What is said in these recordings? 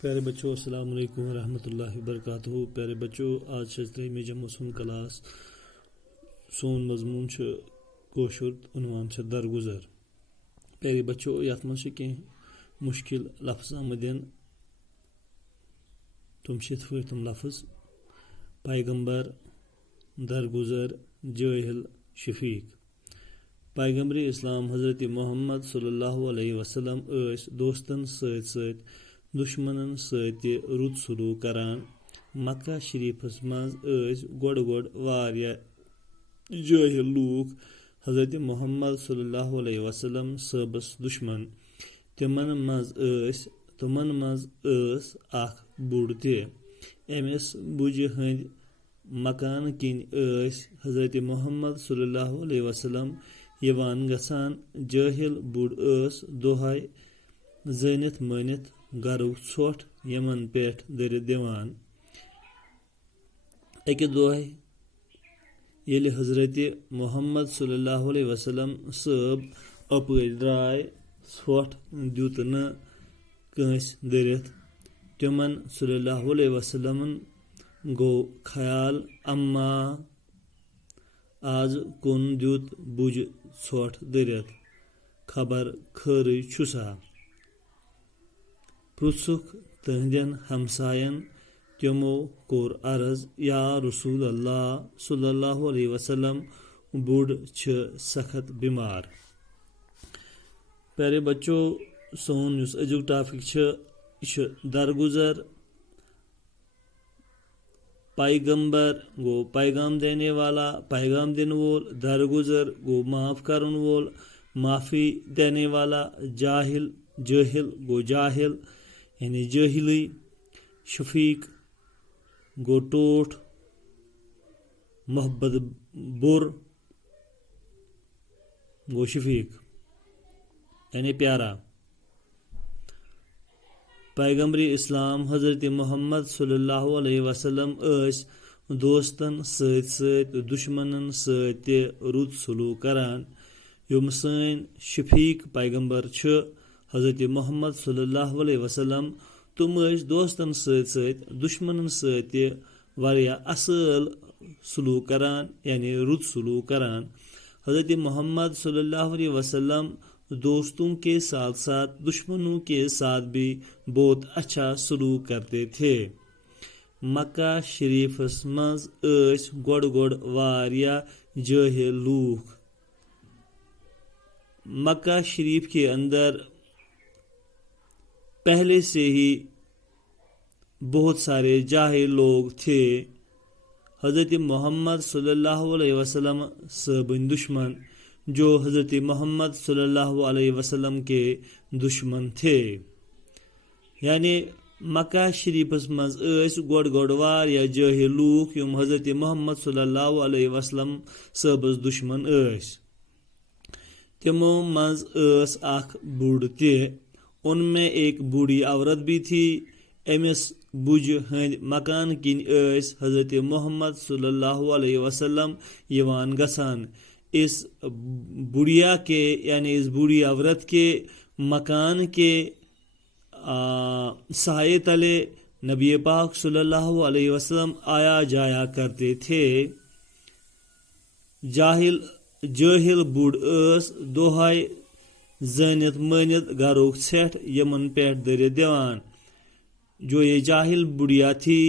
پیارے بچوں السلام علیکم ورحمۃ اللہ وبرکاتہ. پیارے بچوں آج ترٛیٚیمہِ جمع سُنٛد کلاس. سون مضموٗن چھُ کٲشُر عنوان چھُ درگُزر. پیارے بچوں یتھ منٛز چھِ کینٛہہ مُشکل لفظ آمٕتۍ دِنہٕ. تِم چھِ یِتھ پٲٹھۍ تِم لفظ: پیغمبر، درگُزر، جٲہل، شفیق. پیغمبر اسلام حضرت محمد صلی اللہ علیہ وسلم ٲسۍ دوستن سۭتۍ سۭتۍ دُشمنن سۭتۍ تہِ رُت سلوٗک کران. مکہ شریٖفس منٛز ٲسۍ گۄڈٕ واریاہ جٲہل لوٗکھ حضرت محمد صلی اللہ علیہ وسلم صٲبس دُشمن. تِمن منٛز ٲس اکھ بُڈ تہِ. أمِس بُجہِ ہٕنٛدۍ مکانہٕ کِنۍ ٲسۍ حضرت محمد صلی اللہ علیہ وسلم یِوان گژھان. جٲہل بُڈ ٲس دۄہے زٲنِتھ مٲنِتھ گرُک ژھۄٹھ یِمن پٮ۪ٹھ دٔرِتھ دِوان. اکہِ دۄہ ییٚلہِ حضرت محمد صلی اللہ علیہ وسلم صٲب اپٲرۍ درٛاے، ژھۄٹھ دیُت نہٕ کٲنٛسہِ دٔرِتھ. تِمن صلی اللہ علیہ وسلمن گوٚو خیال اما آز کُن دیُت بُجہِ ژھۄٹھ دٔرِتھ، خبر خٲرٕے چھُسا. پرُژھُکھ تِہنٛدٮ۪ن ہمساین. تِمو کوٚر عرض: یا رسول اللہ صلی اللہ علیہ وسلم، بُڈ چھِ سخت بیمار. پیارے بچوں سون یُس أزیُک ٹاپک چھُ یہِ چھُ درگُزر. پیغمبر گوٚو پیغام دینے والا، پیغام دِنہٕ وول. درگُزر گوٚو معاف کرن وول، معافی دینے والا. جٲہل گوٚو جاہل یعنی جٲہلٕے. شفیق گوٚو ٹوٹھ، محبت بوٚر گوٚو شفیق یعنی پیارا. پیغمبر اسلام حضرت محمد صلی اللہ علیہ وسلم ٲسۍ دوستن سۭتۍ سۭتۍ دُشمنن سۭتۍ تہِ رُت سلوٗک کران. یِم سٲنۍ شفیق پیغمبر چھِ حضرت محمد صلی اللہ علیہ وسلم، تِم ٲسۍ دوستن سۭتۍ سۭتۍ دُشمنن سۭتۍ تہِ واریاہ اصل سلوٗک کران یعنی رُت سلوٗک کران. حضرت محمد صلی اللہ علیہ وسلم دوستوں کے ساتھ ساتھ دشمنوں کے ساتھ بھی بہت اچھا سلوک کرتے تھے. مکہ شریفس منٛز ٲسۍ گۄڈٕ واریاہ جٲہل لوٗکھ. مکہ شریف کے اندر پہلے سے ہی بہت سارے جاہل لوگ تھے. حضرت محمد صلی اللہ علیہ وسلم صٲبٕنۍ دشمن جو حضرت محمد صلی اللہ علیہ وسلم کے دشمن تھے. یعنی مکہ شریفس منٛز ٲسۍ گۄڈٕ واریاہ جٲہل لوٗکھ یِم حضرت محمد صلی اللہ علیہ وسلم صٲبس دشمن ٲسۍ. تِمو منٛز ٲس اکھ بُڈ تہِ. ان میں ایک بوڑھی عورت بھی تھی. أمِس بُجہِ ہٕنٛدۍ مکان کِنۍ ٲسۍ حضرت محمد صلی اللہ علیہ وسلم یِوان گژھان. اس بُڑھیا کے یعنی اس بوڑھی عورت کے مکان کے سائے تلے نبی پاک صلی اللہ علیہ وسلم آیا جایا کرتے تھے. جٲہل بُڈ ٲس دۄہے زٲنِتھ مٲنِتھ گرُک ژھٮ۪ٹھ یِمن پٮ۪ٹھ دٔرِتھ دِوان. جو یہ جاہل بُڑھیا تھی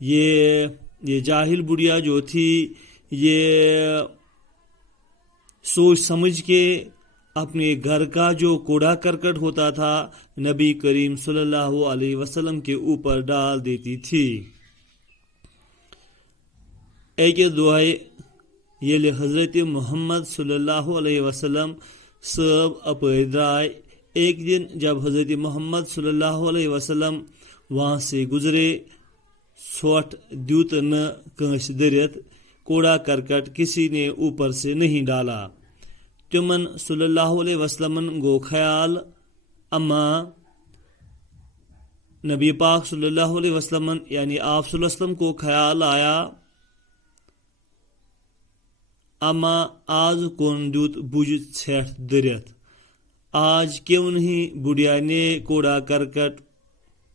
یہ جاہل بُڑھیا جو تھی یہ سوچ سمجھ کے اپنے گھر کا جو کوڑا کرکٹ ہوتا تھا نبی کریم صلی اللہ علیہ وسلم کے اوپر ڈال دیتی تھی. اکہِ دۄہ ییٚلہِ حضرت محمد صلی اللہ علیہ وسلم صٲب اپٲرۍ درائے. ایک دن جب حضرت محمد صلی اللہ علیہ وسلم وہاں سے گزرے، ژھۄٹھ دیُت نہٕ کٲنٛسہِ دٔرِتھ، کوڑا کرکٹ کسی نے اوپر سے نہیں ڈالا. تِمن صلی اللہ علیہ وسلمن گوٚو خیال اما نبی پاک صلی اللہ علیہ وسلم یعنی آپ صلی اللہ علیہ وسلم کو خیال آیا اما آز کُن دیُت بُجہِ ژھٮ۪ٹھ دٔرِتھ. آج کیوں نہیں بڑھیا نے کوڑا کرکٹ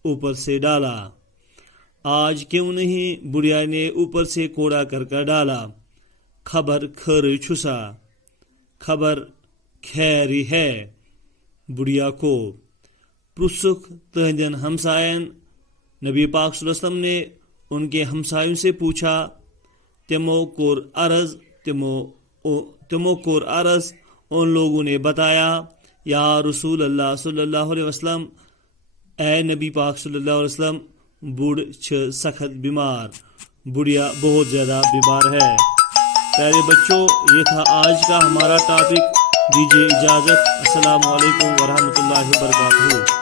اوپر سے ڈالا؟ آج کیوں نہیں بڑھیا نے اوپر سے کوڑا کرکٹ ڈالا؟ خبر خیر چھسا، خبر خیری ہے بڑھیا کو۔ پرسک تہندین ہمسائن، نبی پاک صلی اللہ علیہ وسلم نے ان کے ہمسایوں سے پوچھا، تمو کور عرض، ان لوگوں نے بتایا، یا رسول اللہ صلی اللہ علیہ وسلم، اے نبی پاک صلی اللہ علیہ وسلم، بوڑھ چھ سخت بیمار، بڑھیا بہت زیادہ بیمار ہے۔ پیارے بچوں، یہ تھا آج کا ہمارا ٹاپک۔ دیجیے اجازت، السلام علیکم ورحمۃ اللہ وبرکاتہ۔